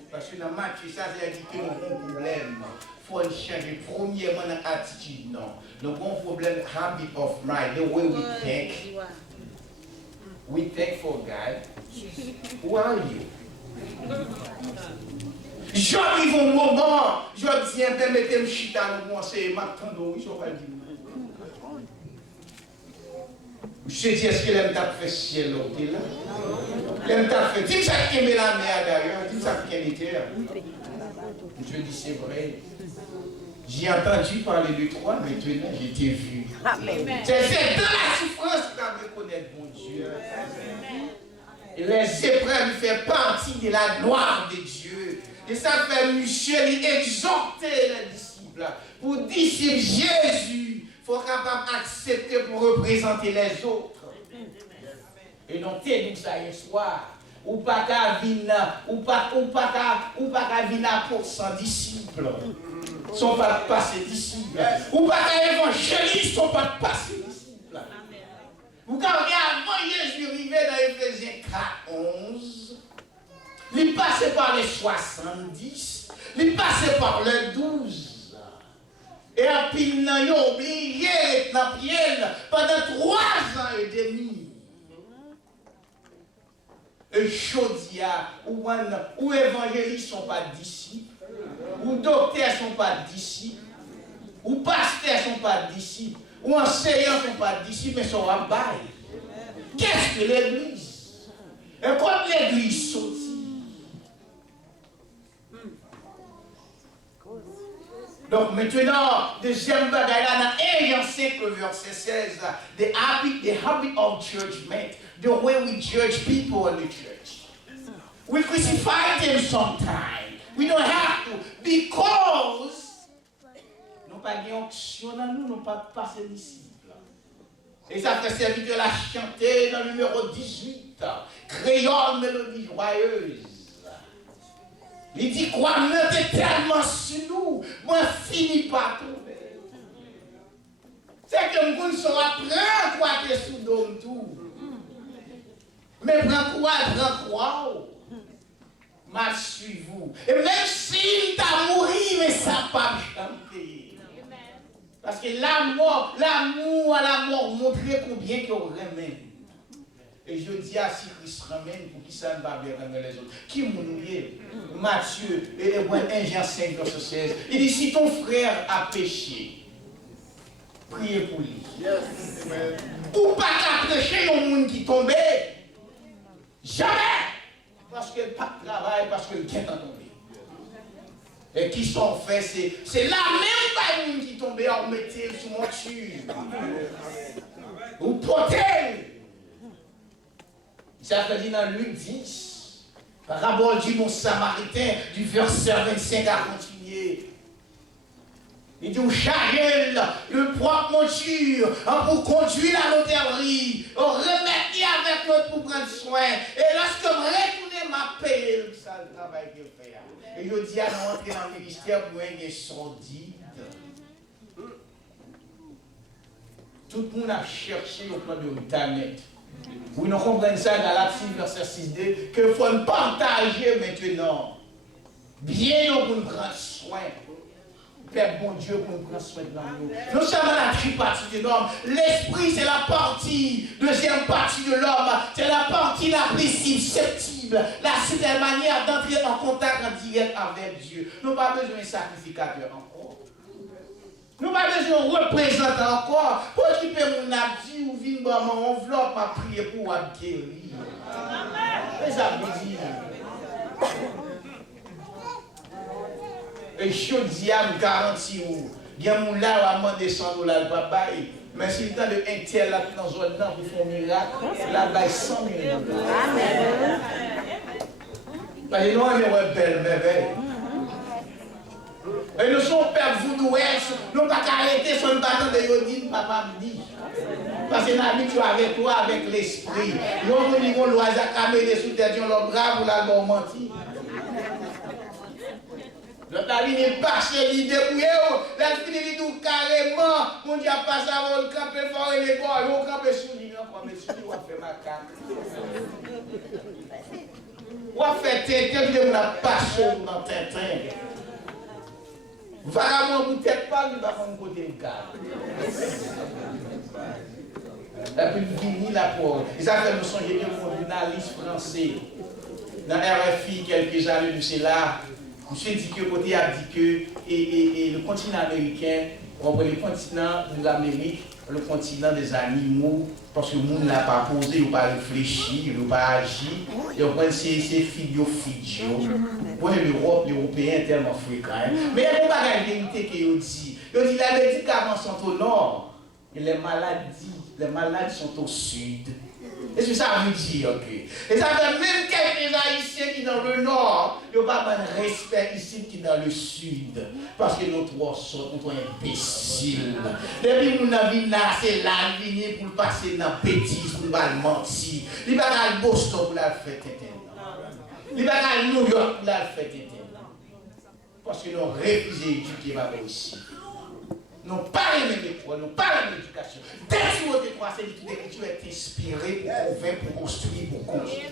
Parce que dans Matthieu, ça veut dire que nous avons un problème. Il faut changer premièrement dans l'attitude. Non. Nous avons un problème, habit of mind, the way we think. We think for God. Who are you? J'arrive au moment, je dis, permettez-moi de chita, nous c'est m'attendre, je vais dire. Je dis, est-ce que l'aime t'a fait ciel là? L'aime t'a fait, dis-moi ça qui est la mer d'ailleurs, dis-moi ça qui est terre. Je dis, c'est vrai. J'ai entendu parler de toi, maintenant je t'ai vu. C'est dans la souffrance que tu as reconnaître mon Dieu. Et les épreuves font partie de la gloire de Dieu. Et ça fait Michel exhorter les disciples. Pour disciples Jésus, il faut capable d'accepter pour représenter les autres. Et non, t'es ça hier soir. Ou pas qu'à venir, ou pas qu'à venir pour 100 disciples. Sont pas passés disciples. Ou pas qu'à évangélistes, sont pas passés disciples. Vous regardez avant Jésus arrivait dans Éphésiens 4:11, il passait par les 70, il passait par les 12. Et puis il n'a oublié la prière pendant 3 ans et demi. Et Chodia, ou évangélistes ne sont pas disciples, ou docteurs ne sont pas disciples, ou pasteurs ne sont pas disciples, ou enseignants ne sont pas disciples, mais sont en bail. Qu'est-ce que l'église? Et quand l'église sortit. Donc maintenant, deuxième bagaille là, dans 1 Jean 5, le verset 16, the habit of judgment, the way we judge people in the church. We crucify them sometimes. We don't have to, because nous pas de onction dans nous, nous pas passer disciples. Et ça fait serviteur la chanter dans le numéro 18, créole mélodie joyeuse. Il dit quoi, mettez tellement sur nous, moi finis pas trouver. C'est que nous saura prendre quoi que sous dôme tout. Mais prends quoi, m'a suivi vous. Et même s'il t'a mouru, mais ça pas chanter. Parce que l'amour à la mort montrait combien qu'il remet. Et je dis à si Christ ramène pour qui ça ne va bien remettre les autres. Qui mouillé? Matthieu, 1 Jean 5, verset 16. Il dit si ton frère a péché, priez pour lui. Ou pas qu'à prêcher au monde qui tombait. Jamais! Parce qu'elle n'a pas de travail, parce qu'elle vient d'en tomber. Et qui sont faits, c'est la même famille qui tombait en mettait sous monture. Ou potelle. Ça fait dire dans Luc 10, parabole du bon samaritain, du verset 25 à continuer. Il dit, vous chargez le propre monture pour conduire la l'hôtellerie, remettez avec l'autre pour prendre soin. Et lorsque vous retournez ma paix, ça le travail qu'il fait. Et je dis à nous entrer dans le ministère pour être sordide. Tout le monde a cherché au plan de Internet. Vous nous comprenez ça dans la 6, verset 6d, qu'il faut nous partager maintenant. Bien pour nous prendre soin. Père bon Dieu, pour nous prendre soin de nous. Nous sommes dans la tripartite de l'homme. L'esprit, c'est la partie, deuxième partie de l'homme. C'est la partie la plus susceptible, la seule manière d'entrer en contact en direct avec Dieu. Nous n'avons pas besoin de sacrificateur encore. Nous n'avons pas besoin de représentant encore. Pour occuper mon abdi ou venir dans mon enveloppe, à prier pour guérir. C'est ça que je dis. Et je dis à me garantir, il y a mon là à demander 100 $, le papa. Mais si le temps de un tel là dans zone là pour faire un miracle, là il 100 000 $. Amen. Parce que nous on est belle merveille. Et nous sommes pères voudoués, nous ne pouvons pas arrêter son bâton de Yodine, papa me dit. Parce que nous habituons avec toi, avec l'esprit. Nous avons l'oiseau à caméler sous tes yeux, l'homme grave ou l'album menti. Notre avis n'est pas chez l'idée pour eux. La fille dit carrément, mon Dieu a passé avant le camper fort et les corps, ils vont camper sous l'île, mais sous l'île, on va faire ma carte. On va faire Tintin, puis on a passé dans Tintin. Vraiment, vous n'êtes pas, nous avons côté de garde. Et puis, il là pour. Et ça fait nous songer de mon journaliste français. Dans RFI, quelques années de cela, monsieur dit que côté a dit que et le continent américain, le continent de l'Amérique, le continent des animaux, parce que le monde n'a pas posé, il n'a pas réfléchi, il n'a pas agi, il a c'est figio. Pour l'Europe, les Européens tellement fréquents. Mais il y a une vérité qu'il dit. Il dit que les médicaments sont au nord et les malades sont au sud. Est-ce que ça veut dire que? Et ça fait même quelques Haïtiens qui sont dans le nord, ils n'ont pas de respect ici qui sont dans le sud. Parce que nous trois sommes imbéciles. Depuis que nous avons c'est là, venir pour passer dans la bêtise, pour nous mentir. Il va à Boston pour la faire tétène. Il va à New York pour la faire tétène. Parce que nous refusons d'éduquer ma ici. Nous parlons de l'école, nous parlons de l'éducation. Dès que Timothée 3, c'est que l'écriture est inspirée pour convaincre, pour construire, pour construire.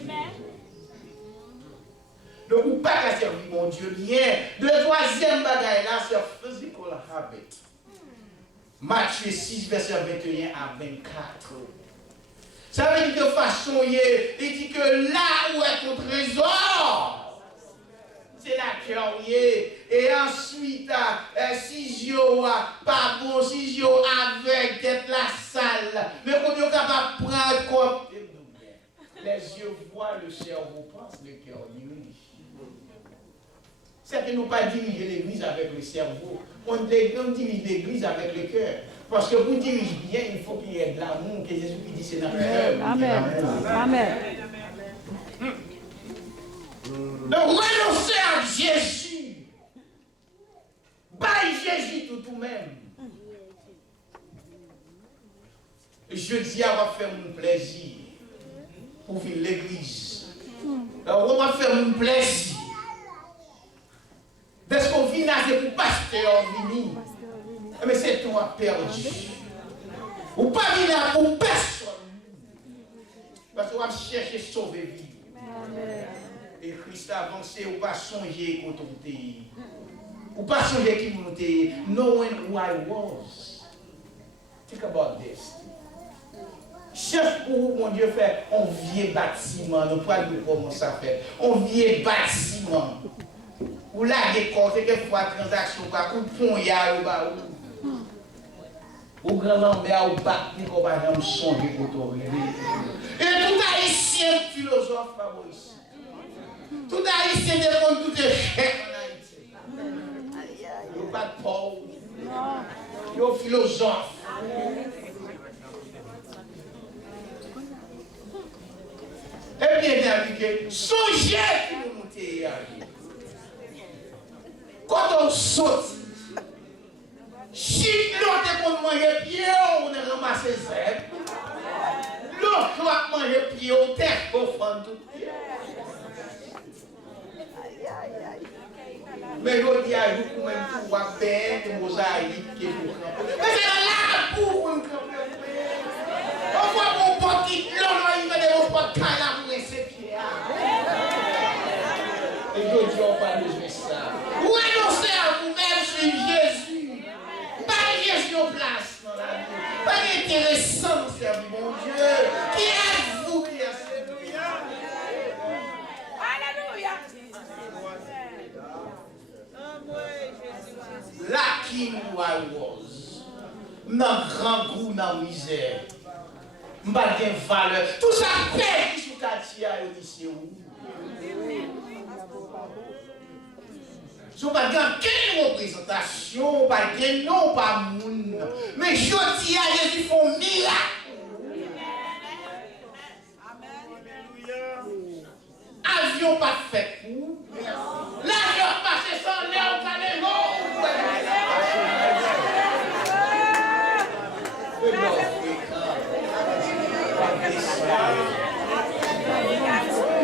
Donc, vous ne pas qu'à servir mon Dieu bien. Le troisième bagaille là, c'est physical habit. Matthieu 6, verset 21 à 24. Ça veut dire de façon, il dit que là où est ton trésor, c'est la cœur. Et ensuite, si je pas bon, si je avec d'être la salle, mais quand on est capable de prendre comme les yeux voient, le cerveau pense, le cœur dirige. C'est que nous pas diriger l'église avec le cerveau, on dirige l'église avec le cœur. Parce que pour diriger bien, il faut qu'il y ait de l'amour, que Jésus dit c'est dans le cœur. Amen. Amen. Donc renoncer à Jésus. Bye Jésus tout même. Je dis à va faire mon plaisir pour vivre l'église. On va faire mon plaisir. Dès qu'on vient là, c'est pour pasteur venir. Mais c'est toi perdu. Ou pas venir là pour personne. Parce qu'on va chercher sauver vie. Et Christ a avancé, ou pas songer quand on était. Ou pas songer qui vous était. Knowing who I was. Think about this. Chef pour mon Dieu fait un vieux bâtiment. Nous pas de comment ça fait. Un vieux bâtiment. Ou là, des comptes, quelquefois transaction, ou pont ya ou ba ou. Ou grand lambert ou bac, ni qu'on va jamais songer quand on arrive. Et tout haïtien philosophe pas ici. Tout haïtien demande tout est chèque en Haïti. Il n'y a pas de pauvre. Il y a un philosophe. Et bien, David, songez que nous montons. Quand on saute, si l'autre est pour manger pied, on est ramassé zèbre. L'autre va manger pied au terre pour faire tout pied. Mais je dis à vous, même pour voir bête, mosaïque, qui est pour camper. Mais c'est là pour nous camper. On voit mon petit l'homme, il va dire, on va pas pour ses pieds. Et je dis, on va pas besoin de ça. Renoncez à vous-même sur Jésus. intéressant de servir mon Dieu. Qui êtes-vous qui a servi? Alléluia. Là qui nous a was, dans grand goût, dans misère, m'pas de valeur. Tout ça paye sur quartier à ici où. Si on pas de quelle représentation, pas de non, pas moun. Mais je dis à Jésus font miracle. Avion pas fait pour. L'avion passé sans l'air au Calégon. Il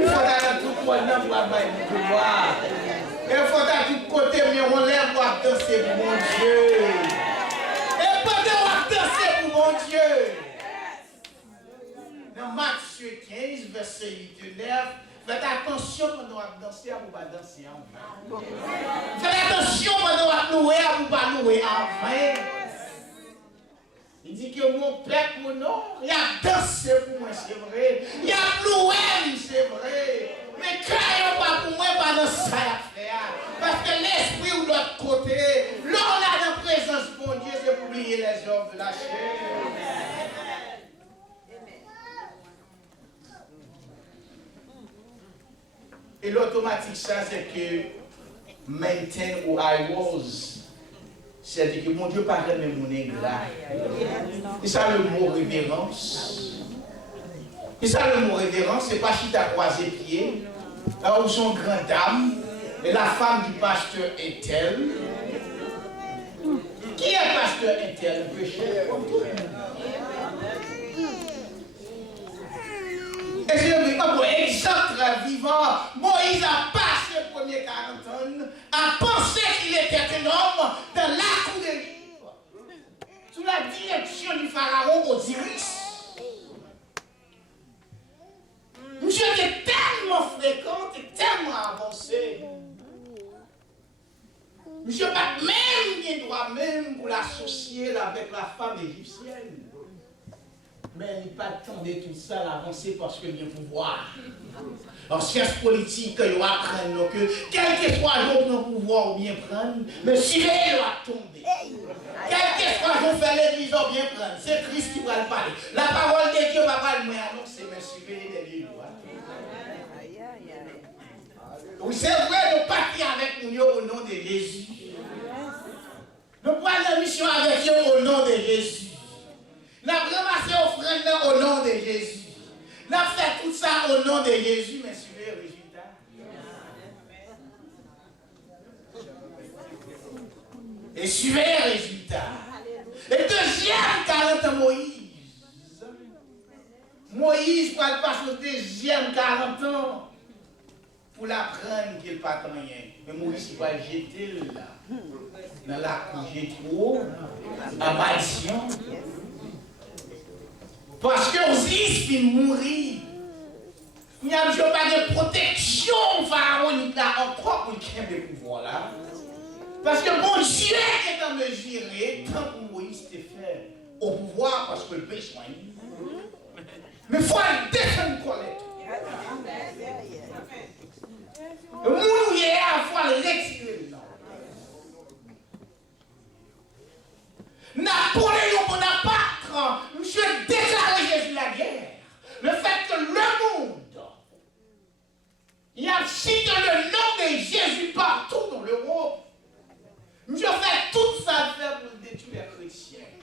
faut aller tout pour nous pouvoir. Il faut à tout côté, mais on lève pour danser pour mon Dieu. Et pendant qu'on danser pour mon Dieu. Dans Matthieu 15, verset 8 et 9, faites attention pendant qu'on danser, vous ne pas danser en vain. Faites attention pendant qu'on louer, vous ne pas louer en vain. Il dit que mon père, mon nom, il a dansé pour moi, c'est vrai. Il a loué, c'est vrai. Mais quand il pas pour moi, pas dans ça à faire. Parce que l'esprit ou de l'autre côté, là on a dans la présence de mon Dieu, c'est pour oublier les œuvres de la chair. Et l'automatique, ça, c'est que maintain ou I was. C'est-à-dire que mon Dieu paraît même mon ingrat. Et ça, le mot révérence. Et ça, le mot révérence, c'est pas chita croisé pied. Là où son grand dame, et la femme du pasteur est elle. Qui est le pasteur est-elle? Le péché. Et c'est un exemple vivant. Moïse a passé les premiers 40 ans à penser qu'il était un homme dans la cour d'Égypte, sous la direction du pharaon Osiris. Monsieur était tellement fréquent et tellement avancé. Monsieur pas même bien droit même pour l'associer avec la femme égyptienne. Mais il n'y a pas de temps de tout ça l'avancer parce qu'il y a un pouvoir. En sciences politiques, il y a apprendre que quel que soit le pouvoir ou bien prendre, mais si il doit tomber. Quel que soit le fait l'église ou bien prendre, c'est Christ qui va le parler. La parole de Dieu va pas le moins annoncer, mais si il doit. Oui, c'est vrai, nous partons avec nous au nom de Jésus. Nous prenons la mission avec eux au nom de Jésus. Nous avons ramassé offrande au nom de Jésus. Nous avons fait tout ça au nom de Jésus, mais suivez le résultat. Et suivez le résultat. Et deuxième 40 ans, Moïse. Moïse va passer au deuxième 40 ans pour l'apprendre qu'il n'a pas rien. Mais Moïse va le jeter là. Dans la cour Jétro, à Madian. Parce que Osiris finit mourir. Il n'y a pas de protection pharaonique là encore pour qu'il y ait des pouvoirs là. Parce que bon Dieu est en mesurer tant que Moïse t'est fait au pouvoir parce que le besoin. Mais il faut le défendre collecte. Le monde où il est, il faut le retirer là. Napoléon Bonaparte, monsieur déclaré Jésus la guerre. Le fait que le monde, il a cité le nom de Jésus partout dans l'Europe. Monsieur fait tout ça pour détruire les chrétiens.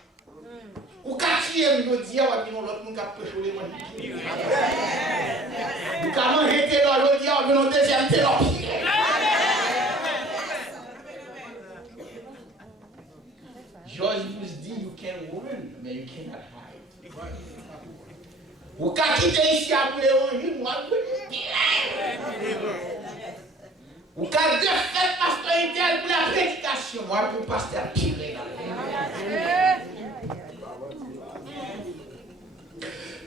Au quatrième, nous disons, on va l'autre monde qui a prêché les mots. Nous avons arrêté dans l'autre, on va le deuxième terre. George vous dit, you can run, mais you cannot hide. Vous pouvez quitter ici après l'évangile, moi, vous pouvez de fait pasteur Intel pour la prédication, moi, pour pasteur Piré.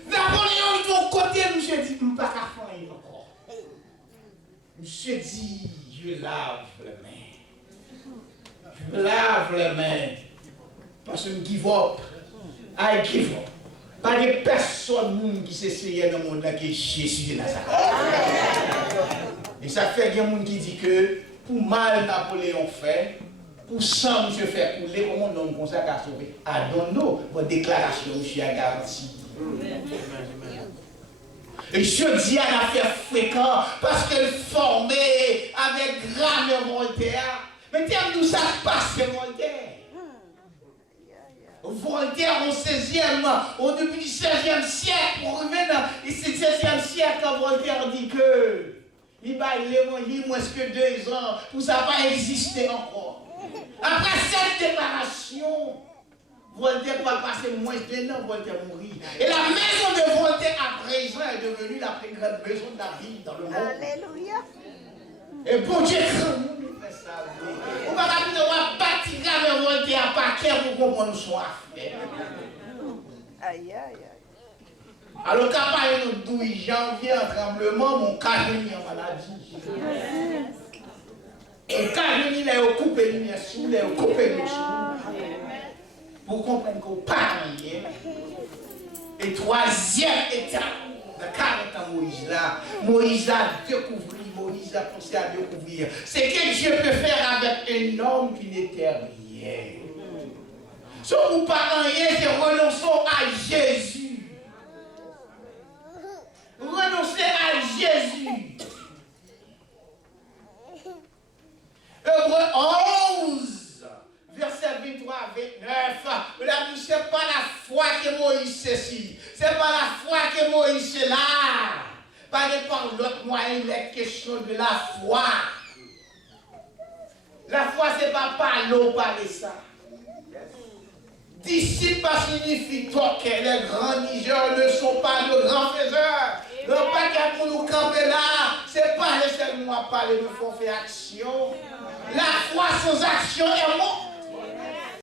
Napoléon, de mon côté, monsieur dit, je ne peux pas faire encore. Monsieur dit, je lave les mains. Je lave les mains. Parce que je give up I give up. Pas de personne qui s'essaye dans le monde qui est Jésus de Nazareth. Et ça fait qu'il y a des gens qui disent que pour mal Napoléon fait, pour ça monsieur fait couler, comment on comme ça qu'a sauvé. I don't know, votre déclaration, monsieur a garanti. Et je dis à l'affaire fréquent parce qu'elle formait avec Grammaire Voltaire. Mais tiens, d'où ça passe, Voltaire? Voltaire au 16e, au début du 16e siècle, pour revenir dans le 16e siècle, quand Voltaire dit que il va l'évangile moins que 2 ans, pour ça pas exister encore. Après cette déclaration, Voltaire va passer moins d'1 an, Voltaire mourit. Et la maison de Voltaire à présent est devenue la plus grande maison de la vie dans le monde. Alléluia. Et bon Dieu, quand fait ça, on va bâtir avec Voltaire à paquet pour comprendre son affaire. Aïe, aïe, aïe. Alors, quand on nous 12 janvier en tremblement, mon cajoni en maladie. Et quand il est coupé de sous, il est coupé de sous. Pour comprendre qu'on parle. Et 3e étape de 40 ans Moïse là, Moïse a découvert, Moïse a pensé à découvrir. C'est que Dieu peut faire avec un homme qui n'était rien. Si vous parlez rien, c'est renonçons à Jésus. Renoncez à Jésus. Hébreux 11, verset 23 à 29. La Bible, ce n'est pas la foi que Moïse ceci. Ce n'est pas la foi que Moïse est là. Pas de par l'autre moyen, il est question de la foi. La foi, ce n'est pas par l'eau, parler ça. Disciple signifie donc que les grands nigeurs ne sont pas de grands faiseurs. Le paquet pour nous camper là, c'est pas les seulement à parler, nous faut faire action. La foi sans action est mort.